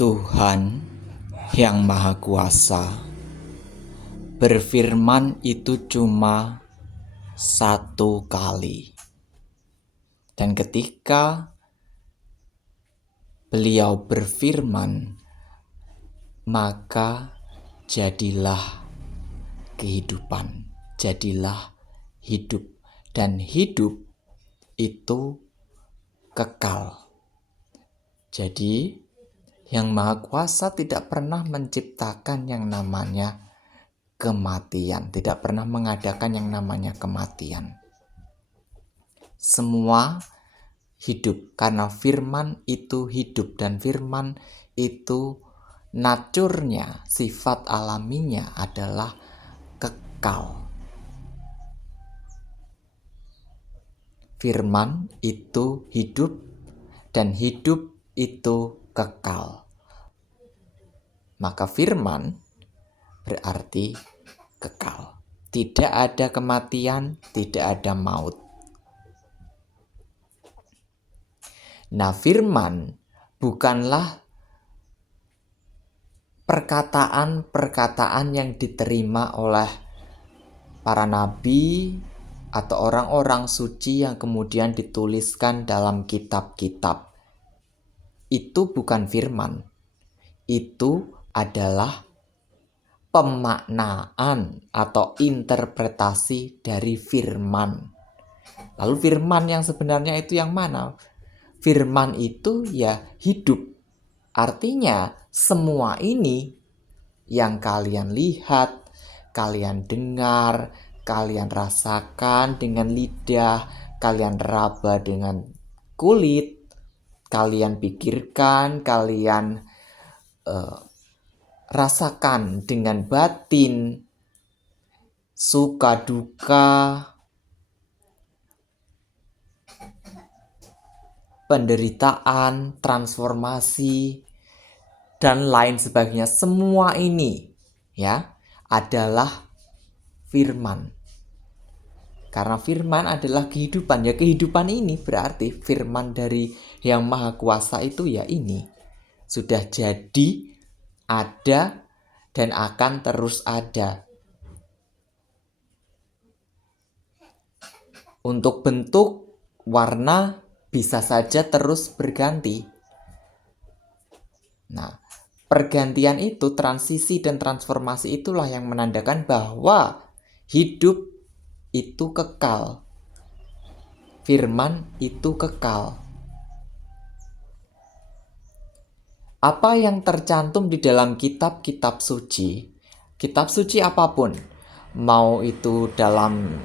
Tuhan yang Maha Kuasa berfirman itu cuma satu kali. Dan ketika beliau berfirman, maka jadilah kehidupan, jadilah hidup. Dan hidup itu kekal. Jadi yang Maha Kuasa tidak pernah menciptakan yang namanya kematian, tidak pernah mengadakan yang namanya kematian. Semua hidup karena firman itu hidup, dan firman itu naturnya, sifat alaminya adalah kekal. Firman itu hidup dan hidup itu kekal. Maka firman berarti kekal. Tidak ada kematian, tidak ada maut. Nah, firman bukanlah perkataan-perkataan yang diterima oleh para nabi atau orang-orang suci yang kemudian dituliskan dalam kitab-kitab. Itu bukan firman. Itu adalah pemaknaan atau interpretasi dari firman. Lalu firman yang sebenarnya itu yang mana? Firman itu ya hidup. Artinya semua ini yang kalian lihat, kalian dengar, kalian rasakan dengan lidah, kalian raba dengan kulit, kalian pikirkan, kalian rasakan dengan batin, suka duka, penderitaan, transformasi, dan lain sebagainya. Semua ini ya adalah firman. Karena firman adalah kehidupan. Ya, kehidupan ini berarti firman dari Yang Maha Kuasa itu ya ini. Sudah jadi, ada, dan akan terus ada. Untuk bentuk, warna bisa saja terus berganti. Nah, pergantian itu, transisi dan transformasi itulah yang menandakan bahwa hidup itu kekal. Firman itu kekal. Apa yang tercantum di dalam kitab-kitab suci, kitab suci apapun, mau itu dalam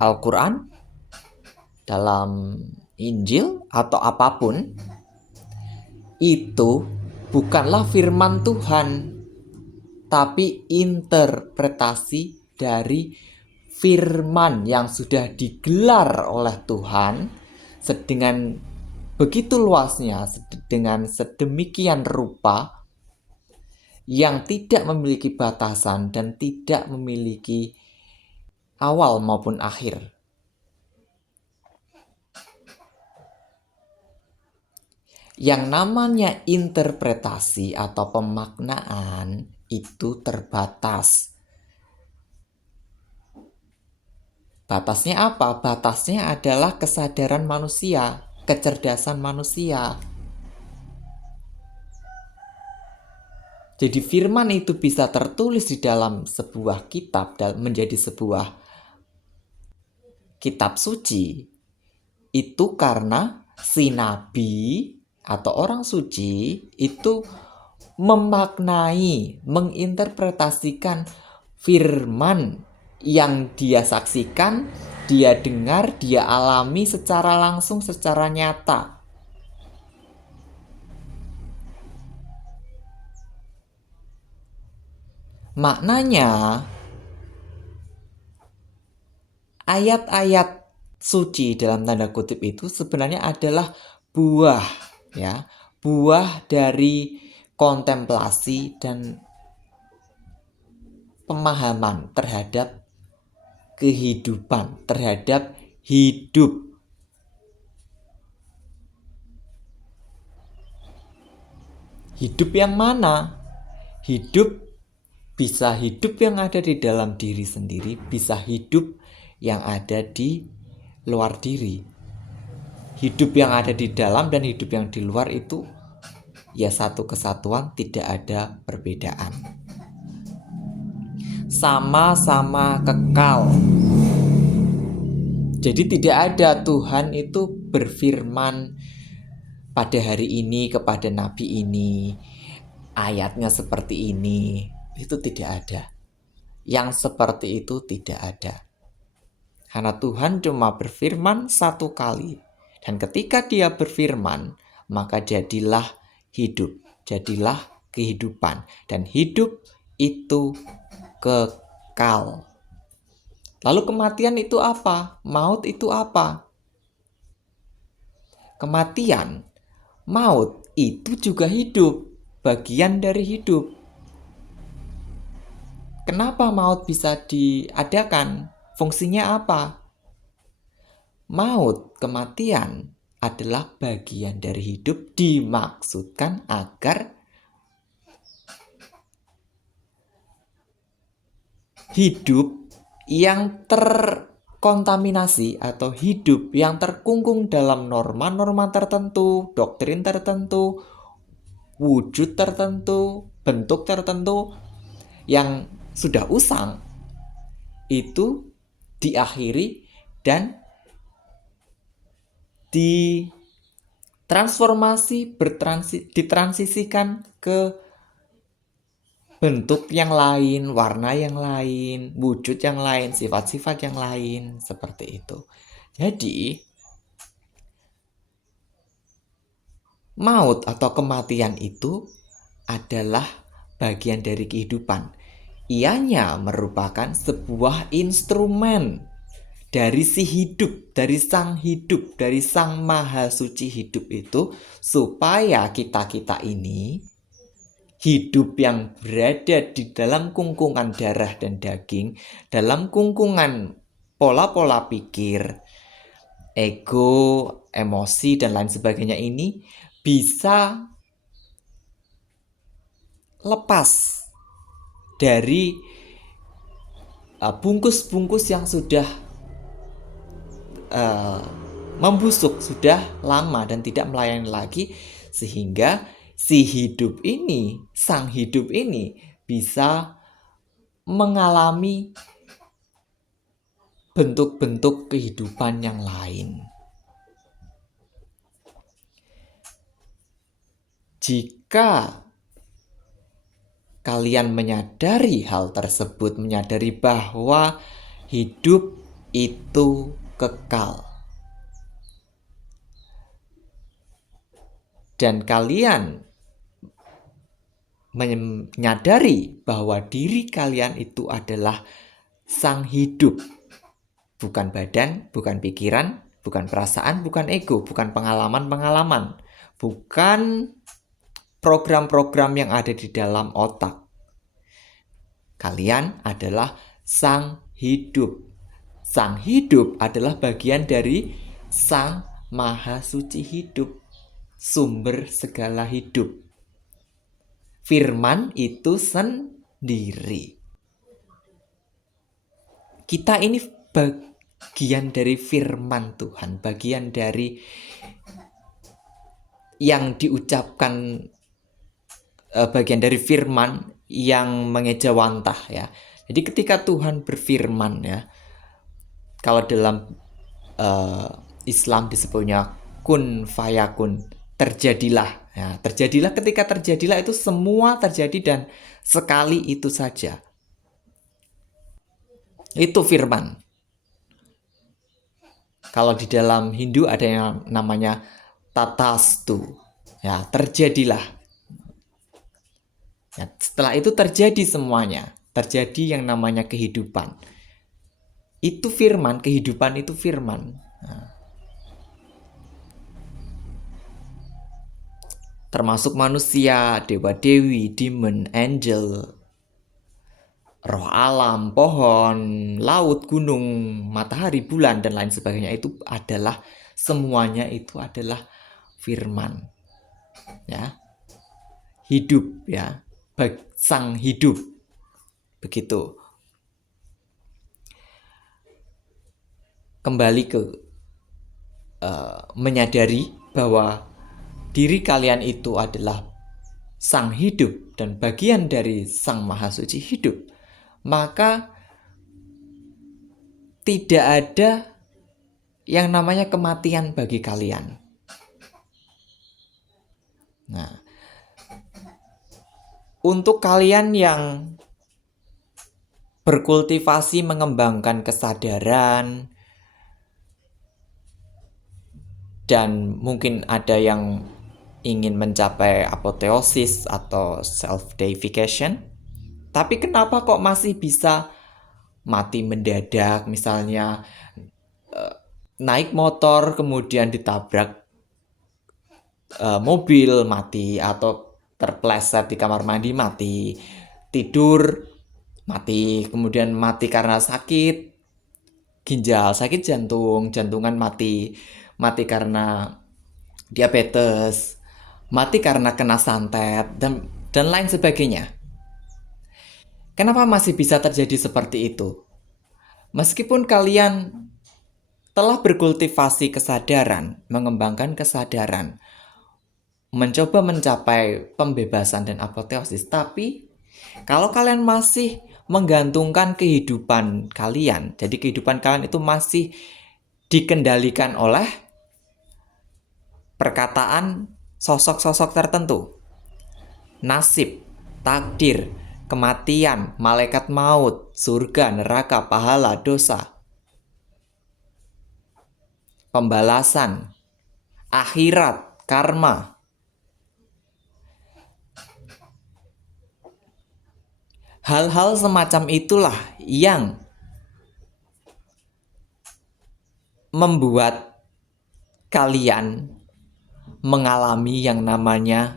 Al-Quran, dalam Injil, atau apapun, itu bukanlah firman Tuhan, tapi interpretasi dari firman yang sudah digelar oleh Tuhan dengan begitu luasnya, dengan sedemikian rupa, yang tidak memiliki batasan dan tidak memiliki awal maupun akhir. Yang namanya interpretasi atau pemaknaan itu terbatas. Batasnya apa? Batasnya adalah kesadaran manusia, kecerdasan manusia. Jadi firman itu bisa tertulis di dalam sebuah kitab dan menjadi sebuah kitab suci. Itu karena si nabi atau orang suci itu memaknai, menginterpretasikan firman yang dia saksikan, dia dengar, dia alami secara langsung, secara nyata. Maknanya, ayat-ayat suci dalam tanda kutip itu sebenarnya adalah buah, ya, buah dari kontemplasi dan pemahaman terhadap kehidupan, terhadap hidup. Hidup yang mana? Hidup bisa hidup yang ada di dalam diri sendiri, bisa hidup yang ada di luar diri. Hidup yang ada di dalam dan hidup yang di luar itu ya satu kesatuan, tidak ada perbedaan. Sama-sama kekal. Jadi tidak ada Tuhan itu berfirman pada hari ini kepada nabi ini, ayatnya seperti ini. Itu tidak ada. Yang seperti itu tidak ada. Karena Tuhan cuma berfirman satu kali. Dan ketika dia berfirman, maka jadilah hidup. Jadilah kehidupan. Dan hidup itu kekal. Lalu kematian itu apa? Maut itu apa? Kematian, maut itu juga hidup. Bagian dari hidup. Kenapa maut bisa diadakan? Fungsinya apa? Maut, kematian adalah bagian dari hidup, dimaksudkan agar hidup yang terkontaminasi atau hidup yang terkungkung dalam norma-norma tertentu, doktrin tertentu, wujud tertentu, bentuk tertentu yang sudah usang, itu diakhiri dan ditransisikan ke bentuk yang lain, warna yang lain, wujud yang lain, sifat-sifat yang lain, seperti itu. Jadi maut atau kematian itu adalah bagian dari kehidupan. Ianya merupakan sebuah instrumen dari si hidup, dari sang hidup, dari sang maha suci hidup itu, supaya kita-kita ini hidup yang berada di dalam kungkungan darah dan daging, dalam kungkungan pola-pola pikir, ego, emosi, dan lain sebagainya ini bisa lepas dari bungkus-bungkus yang sudah membusuk, sudah lama dan tidak melayani lagi, sehingga si hidup ini, sang hidup ini bisa mengalami bentuk-bentuk kehidupan yang lain. Jika kalian menyadari hal tersebut, menyadari bahwa hidup itu kekal, dan kalian menyadari bahwa diri kalian itu adalah sang hidup, bukan badan, bukan pikiran, bukan perasaan, bukan ego, bukan pengalaman-pengalaman, bukan program-program yang ada di dalam otak. Kalian adalah sang hidup. Sang hidup adalah bagian dari sang maha suci hidup, sumber segala hidup. Firman itu sendiri. Kita ini bagian dari firman Tuhan, bagian dari yang diucapkan, bagian dari firman yang mengejawantah ya. Jadi ketika Tuhan berfirman ya, kalau dalam Islam disebutnya kun fayakun, terjadilah ya. Terjadilah, ketika terjadilah itu semua terjadi dan sekali itu saja. Itu firman. Kalau di dalam Hindu ada yang namanya tatastu ya, terjadilah. Ya, setelah itu terjadi semuanya, terjadi yang namanya kehidupan. Itu firman, kehidupan itu firman. Nah, termasuk manusia, dewa-dewi, demon, angel, roh alam, pohon, laut, gunung, matahari, bulan, dan lain sebagainya, itu adalah semuanya itu adalah firman. Ya. hidup ya, sang hidup. Begitu. Kembali ke menyadari bahwa diri kalian itu adalah sang hidup dan bagian dari sang maha suci hidup, maka tidak ada yang namanya kematian bagi kalian. Nah, untuk kalian yang berkultivasi mengembangkan kesadaran, dan mungkin ada yang ingin mencapai apoteosis atau self-deification, tapi kenapa kok masih bisa mati mendadak, misalnya naik motor kemudian ditabrak mobil mati, atau terpleset di kamar mandi mati, tidur mati, kemudian mati karena sakit ginjal, sakit jantung, jantungan mati, mati karena diabetes, mati karena kena santet, dan lain sebagainya. Kenapa masih bisa terjadi seperti itu? Meskipun kalian telah berkultivasi kesadaran, mengembangkan kesadaran, mencoba mencapai pembebasan dan apoteosis, tapi kalau kalian masih menggantungkan kehidupan kalian, jadi kehidupan kalian itu masih dikendalikan oleh perkataan sosok-sosok tertentu, nasib, takdir, kematian, malaikat maut, surga, neraka, pahala, dosa, pembalasan, akhirat, karma. Hal-hal semacam itulah yang membuat kalian mengalami yang namanya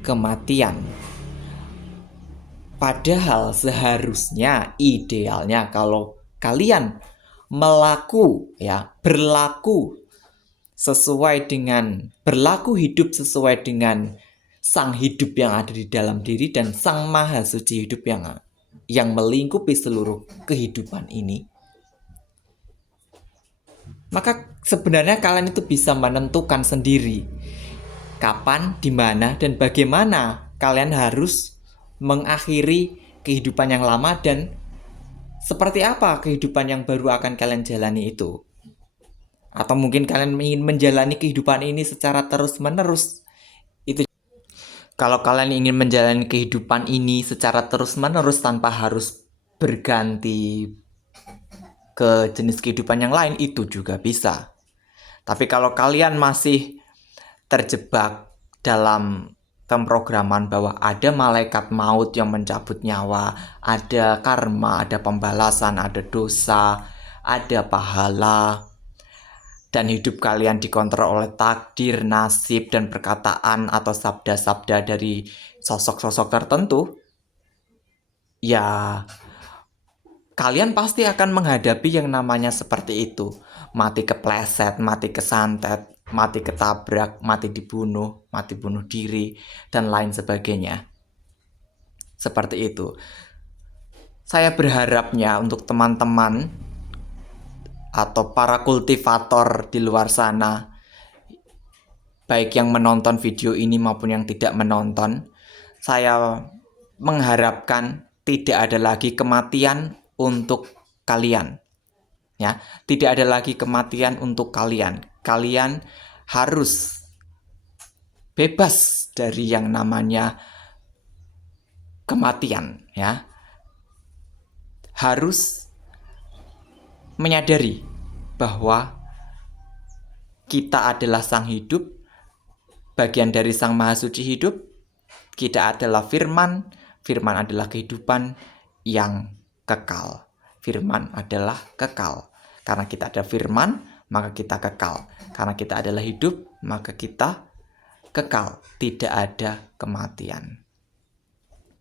kematian. Padahal seharusnya, idealnya, kalau kalian berlaku hidup sesuai dengan sang hidup yang ada di dalam diri dan sang maha suci hidup yang melingkupi seluruh kehidupan ini, maka sebenarnya kalian itu bisa menentukan sendiri kapan, di mana, dan bagaimana kalian harus mengakhiri kehidupan yang lama dan seperti apa kehidupan yang baru akan kalian jalani itu. Atau mungkin kalian ingin menjalani kehidupan ini secara terus-menerus. Itu kalau kalian ingin menjalani kehidupan ini secara terus-menerus tanpa harus berganti ke jenis kehidupan yang lain, itu juga bisa. Tapi kalau kalian masih terjebak dalam pemrograman bahwa ada malaikat maut yang mencabut nyawa, ada karma, ada pembalasan, ada dosa, ada pahala, dan hidup kalian dikontrol oleh takdir, nasib, dan perkataan atau sabda-sabda dari sosok-sosok tertentu, ya kalian pasti akan menghadapi yang namanya seperti itu. Mati kepleset, mati kesantet, mati ketabrak, mati dibunuh, mati bunuh diri, dan lain sebagainya. Seperti itu. Saya berharapnya untuk teman-teman atau para kultivator di luar sana, baik yang menonton video ini maupun yang tidak menonton, saya mengharapkan tidak ada lagi kematian untuk kalian. Ya, tidak ada lagi kematian untuk kalian. Kalian harus bebas dari yang namanya kematian, ya. Harus menyadari bahwa kita adalah sang hidup, bagian dari sang maha suci hidup. Kita adalah firman, firman adalah kehidupan yang kekal. Firman adalah kekal. Karena kita ada firman, maka kita kekal. Karena kita adalah hidup, maka kita kekal. Tidak ada kematian.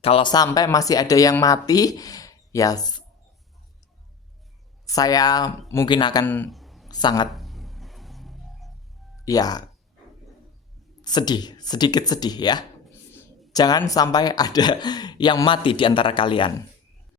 Kalau sampai masih ada yang mati, ya saya mungkin akan sangat sedih, sedikit sedih ya. Jangan sampai ada yang mati di antara kalian.